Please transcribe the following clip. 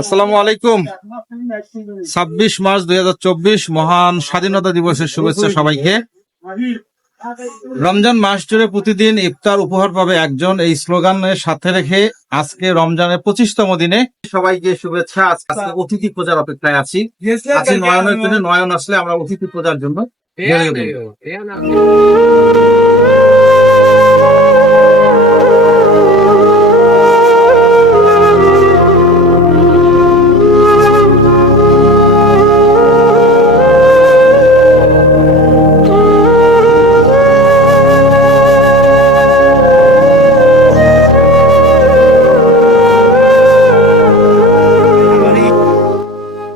আসসালামু আলাইকুম ছাব্বিশ মার্চ দুই হাজার চব্বিশ মহান স্বাধীনতা দিবসের শুভেচ্ছা সবাইকে রমজান মাস জুড়ে প্রতিদিন ইফতার উপহার পাবে একজন এই স্লোগানের সাথে রেখে আজকে রমজানের পঁচিশতম দিনে সবাইকে শুভেচ্ছা আজকে অতিথি খোঁজার অপেক্ষায় আছি আজকে নয়নের জন্য নয়ন আসলে আমরা অতিথি খোঁজার জন্য